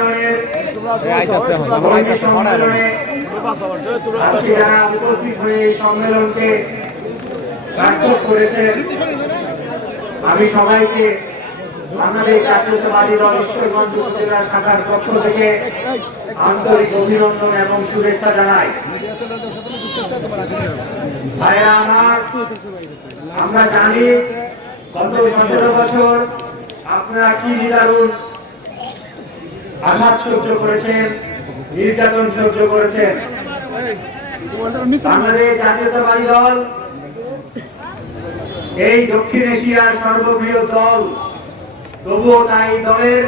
হয়ে আমি সবাইকে বাংলাদেশ জাতীয়তাবাদী দল ঈশ্বরগঞ্জ উপজেলা শাখার পক্ষ থেকে আন্তরিক অভিনন্দন এবং শুভেচ্ছা জানাই। আমরা জানি গত সতেরো বছর আপনারা কি নিদারুণ আঘাত সহ্য করেছেন? নির্যাতন সহ্য করেছেন? বাংলাদেশ জাতীয়তাবাদী দল, এই দক্ষিণ এশিয়ার সর্ববৃহৎ দল, তবুও তাই দলের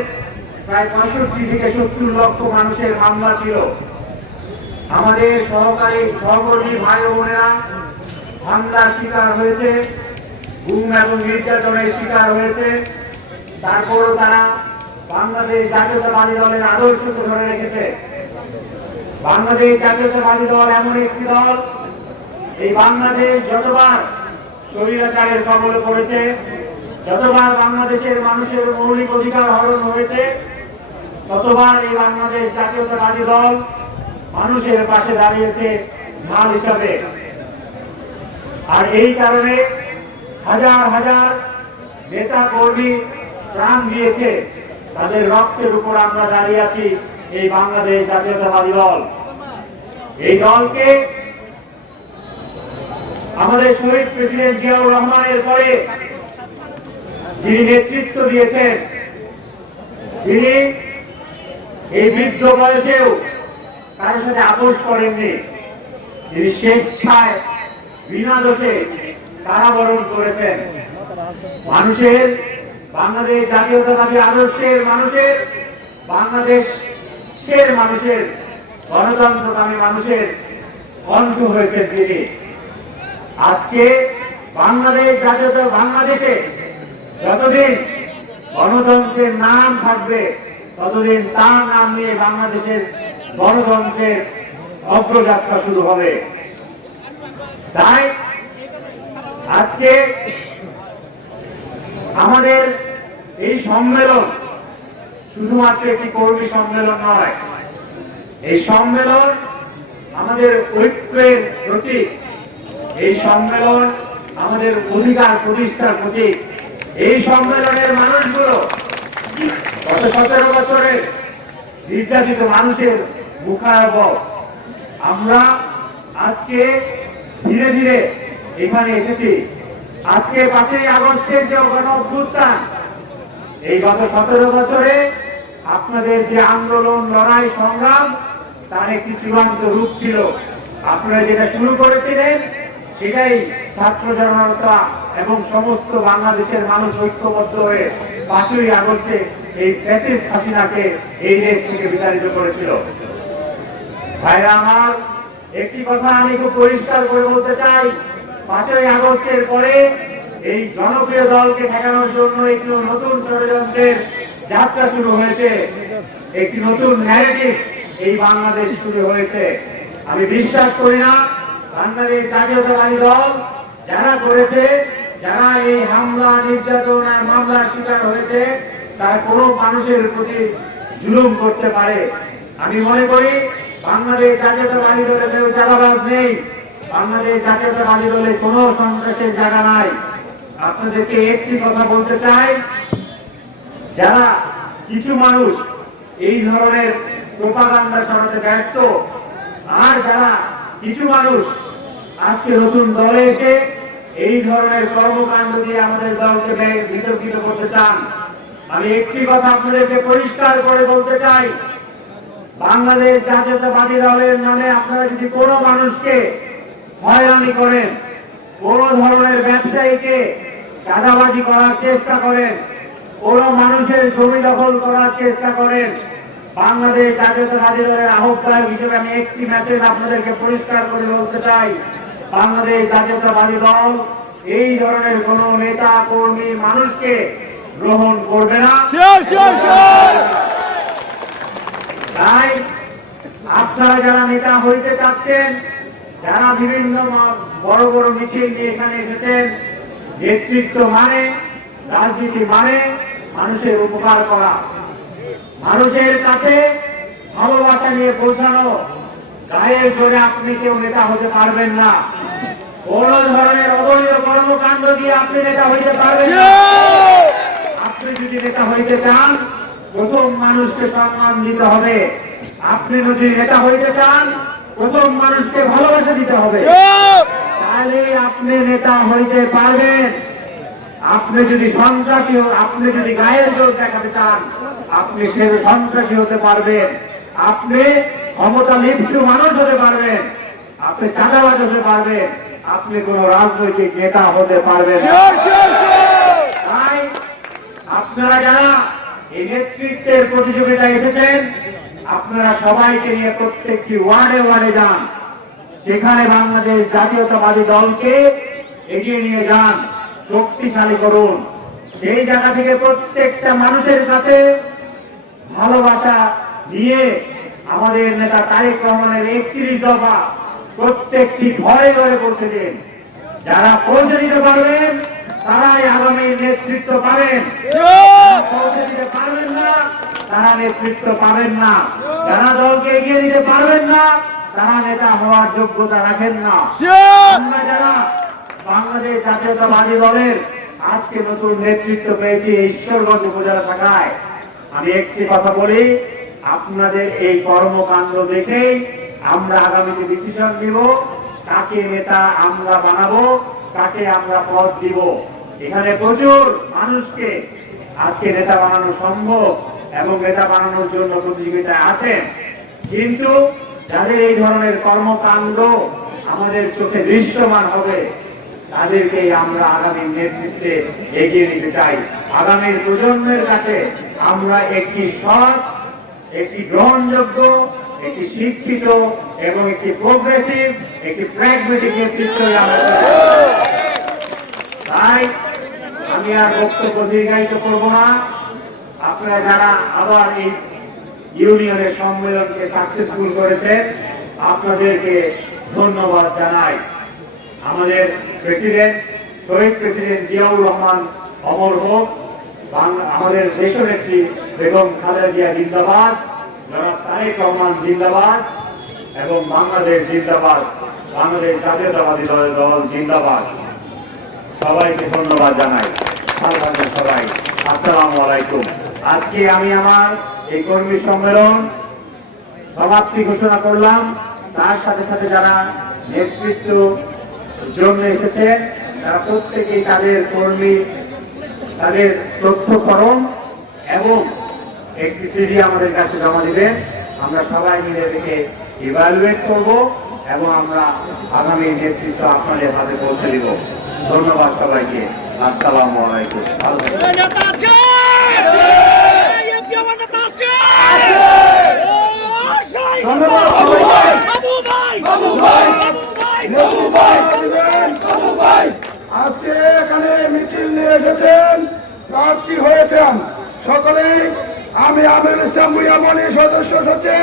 প্রায় পঁয়ষট্টি থেকে সত্তর লক্ষ মানুষের মামলা ছিল। আমাদের সহকারী সহকর্মী ভাই বোনেরা, হামলার শিকার হয়েছে, গুম এবং নির্যাতনের শিকার হয়েছে। তারপরও তারা বাংলাদেশ জাতীয়তাবাদী দলের আদর্শকে ধরে রেখেছে। বাংলাদেশ জাতীয়তাবাদী দল এমন একটি দল, এই বাংলাদেশ যতবার স্বৈরাচারের কবলে পড়েছে, যতবার বাংলাদেশের মানুষের মৌলিক অধিকার হরণ হয়েছে, ততবার এই বাংলাদেশ জাতীয়তাবাদী দল মানুষের পাশে দাঁড়িয়েছে ঢাল হিসাবে। আর এই কারণে হাজার হাজার নেতা কর্মী প্রাণ দিয়েছে। তাদের রক্তের উপর আমরা দাঁড়িয়ে আছি এই বাংলাদেশ জাতীয়তাবাদী দল। এই দলকে আমাদের শহীদ প্রেসিডেন্ট জিয়াউর রহমানের পরে যিনি নেতৃত্ব দিয়েছেন, তিনি এই বৃদ্ধ বয়সেও কারোর সাথে আপোষ করেননি। তিনি স্বেচ্ছায় বিনা দোষে কারাবরণ করেছেন। মানুষের বাংলাদেশ জাতীয়তাবাদী আদর্শের মানুষের বাংলাদেশের মানুষের গণতন্ত্রকামী মানুষের কণ্ঠ হয়েছেন তিনি আজকে বাংলাদেশ জাতীয়তা, বাংলাদেশে যতদিন গণতন্ত্রের নাম থাকবে, ততদিন তার নাম নিয়ে বাংলাদেশের গণতন্ত্রের অগ্রযাত্রা শুরু হবে। তাই আজকে আমাদের এই সম্মেলন শুধুমাত্র একটি কর্মী সম্মেলন নয়। এই সম্মেলন আমাদের ঐক্যের প্রতীক। এই সম্মেলন আমাদের অধিকার প্রতিষ্ঠার প্রতীক। এই সম্মেলনের মানুষগুলো গত সতেরো বছরের নির্যাতিত মানুষের মুখায়ব আমরা আজকে ধীরে ধীরে এখানে এসেছি। আজকে পাঁচই আগস্টের যে গণ এই গত সতেরো বছরে আপনাদের যে আন্দোলন, লড়াই, সংগ্রাম, তার একটি চূড়ান্ত রূপ ছিল। আপনারা যেটা শুরু করেছিলেন, সেটাই ছাত্র জনতা এবং সমস্ত বাংলাদেশের মানুষ ঐক্যবদ্ধ হয়ে পাঁচই আগস্টে এই ফ্যাসিস্ট হাসিনাকে এই দেশ থেকে বিতাড়িত করেছিল। ভাইরা আমার, একটি কথা আমি খুব পরিষ্কার করে বলতে চাই পাঁচই আগস্টের পরে এই জনপ্রিয় দলকে ঠেকানোর জন্য একটি নতুন ষড়যন্ত্রের যাত্রা শুরু হয়েছে। একটি নতুন ন্যারেটিভ এই বাংলাদেশ শুরু হয়েছে। আমি বিশ্বাস করি না, বাংলাদেশ জাতীয়তাবাদী দল যারা করেছে, যারা এই হামলা, নির্যাতন আর মামলার শিকার হয়েছে, তার কোনো মানুষের প্রতি জুলুম করতে পারে। আমি মনে করি, বাংলাদেশ জাতীয়তাবাদী দলে কেউ চালাবাজ নেই। বাংলাদেশ জাতীয়তাবাদী দলে কোনো সন্ত্রাসের জায়গা নাই। আপনাদেরকে একটি কথা বলতে চাই, যারা কিছু মানুষ এই ধরনের প্রোপাগান্ডা ছড়াতে ব্যস্ত, আর যারা কিছু মানুষ আজকে নতুন দলে এসে এই ধরনের কর্মকাণ্ড দিয়ে আমাদের দলকে বিতর্কিত করতে চান, আমি একটি কথা আপনাদেরকে পরিষ্কার করে বলতে চাই, বাংলাদেশ জাতীয়তাবাদী দলের নামে আপনারা যদি কোনো মানুষকে হয়রানি করেন। কোন ধরনের ব্যবসায়ীকে চাঁদাবাজি করার চেষ্টা করেন। কোন মানুষের জমি দখল করার চেষ্টা করেন। বাংলাদেশ জাতীয় জাতীয়তাবাদী দলের আহ্বায়ক হিসেবে আমি একটি মেসেজ আপনাদেরকে পরিষ্কার করে বলতে চাই। বাংলাদেশ জাতীয়তাবাদী দল এই ধরনের কোন নেতা কর্মী মানুষকে গ্রহণ করবে না! তাই আপনারা যারা নেতা হইতে চাচ্ছেন যারা বিভিন্ন বড় বড় মিছিল নিয়ে এখানে এসেছেন, নেতৃত্ব মানে রাজনীতি মানে মানুষের উপকার করা। মানুষের কাছে ভালোবাসা নিয়ে পৌঁছানো গায়ের জোরে আপনি কেউ নেতা হতে পারবেন না। কোন ধরনের অবৈধ কর্মকাণ্ড দিয়ে আপনি নেতা হইতে পারবেন আপনি যদি নেতা হইতে চান, প্রথম মানুষকে সম্মান দিতে হবে। আপনি যদি নেতা হইতে চান প্রথম মানুষকে ভালোবাসা দিতে হবে। তাহলে আপনি নেতা হইতে পারবেন। আপনি যদি সন্ত্রাসী আপনি যদি গায়ের জোর দেখাতে চান আপনি সে সন্ত্রাসী হতে পারবেন। আপনি ক্ষমতা লিপ্সু মানুষ হতে পারবেন। আপনি চাঁদাবাজ হতে পারবেন। আপনি কোন রাজনৈতিক নেতা হতে পারবেন তাই আপনারা যারা এই নেতৃত্বের প্রতিযোগিতায় এসেছেন আপনারা সবাইকে নিয়ে প্রত্যেকটি ওয়ার্ডে ওয়ার্ডে যান। সেখানে বাংলাদেশ জাতীয়তাবাদী দলকে এগিয়ে নিয়ে যান। শক্তিশালী করুন। সেই জায়গা থেকে প্রত্যেকটা মানুষের কাছে ভালোবাসা নিয়ে আমাদের নেতা তারেক রহমানের একত্রিশ দফা প্রত্যেকটি ঘরে ঘরে পৌঁছে দিন। যারা পৌঁছে দিতে পারবেন তারাই আগামী নেতৃত্ব পাবেন। পৌঁছে দিতে পারবেন না তারা নেতৃত্ব পাবেন না। যারা দলকে এগিয়ে দিতে পারবেন না তারা নেতা হওয়ার যোগ্যতা রাখেন না। আমরা যারা বাংলাদেশ জাতীয়তাবাদী দলের আজকে নতুন নেতৃত্ব পেয়েছি ঈশ্বরগঞ্জ উপজেলা শাখায় আমি একটি কথা বলি আপনাদের এই কর্মকাণ্ড দেখেই আমরা আগামীতে ডিসিশন নিব কাকে নেতা আমরা বানাবো কাকে আমরা পদ দিব। এখানে প্রচুর মানুষকে আজকে নেতা বানানো সম্ভব। এবং নেতা বানানোর জন্য প্রতিযোগিতায় আছেন। কিন্তু যাদের এই ধরনের কর্মকাণ্ড আমাদের চোখে দৃশ্যমান হবে তাদেরকে আমরা আগামী নেতৃত্বে এগিয়ে নিতে চাই। আগামীর প্রজন্মের কাছে আমরা একটি সৎ, একটি গ্রহণযোগ্য, একটি শিক্ষিত এবং একটি প্রোগ্রেসিভ একটি প্র্যাগমেটিক নেতৃত্ব তাই আমি আর বক্তব্য দীর্ঘায়িত করব না। আপনারা যারা আবার এই ইউনিয়নের সম্মেলনকে সাকসেসফুল করেছেন, আপনাদেরকে ধন্যবাদ জানাই। আমাদের প্রেসিডেন্ট শহীদ প্রেসিডেন্ট জিয়াউর রহমান অমর হোক আমাদের দেশনেত্রী বেগম খালেদা জিয়া জিন্দাবাদ, জনাব তারেক রহমান জিন্দাবাদ, এবং বাংলাদেশ জিন্দাবাদ, বাংলাদেশ জাতীয়তাবাদী দলের দল জিন্দাবাদ। সবাইকে ধন্যবাদ জানাই। সবাই আসসালামু আলাইকুম। আজকে আমি আমার এই কর্মী সম্মেলন সমাপ্তি ঘোষণা করলাম। তার সাথে সাথে যারা নেতৃত্ব জন্য এসেছে, তারা প্রত্যেকেই তাদের কর্মী, তাদের তথ্যকরণ এবং একটি সিডি আমাদের কাছে জমা দিবেন আমরা সবাই মিলে এটাকে ইভ্যালুয়েট করব এবং আমরা আগামী নেতৃত্ব আপনাদের হাতে পৌঁছে দিব। ধন্যবাদ সবাইকে। আসসালামু আলাইকুম। আজকে এখানে মিছিল নিয়ে এসেছেন প্রার্থী হয়েছেন। সকলেই আমি আমির ইসলাম ভুইয়া মনি সদস্য সচিব।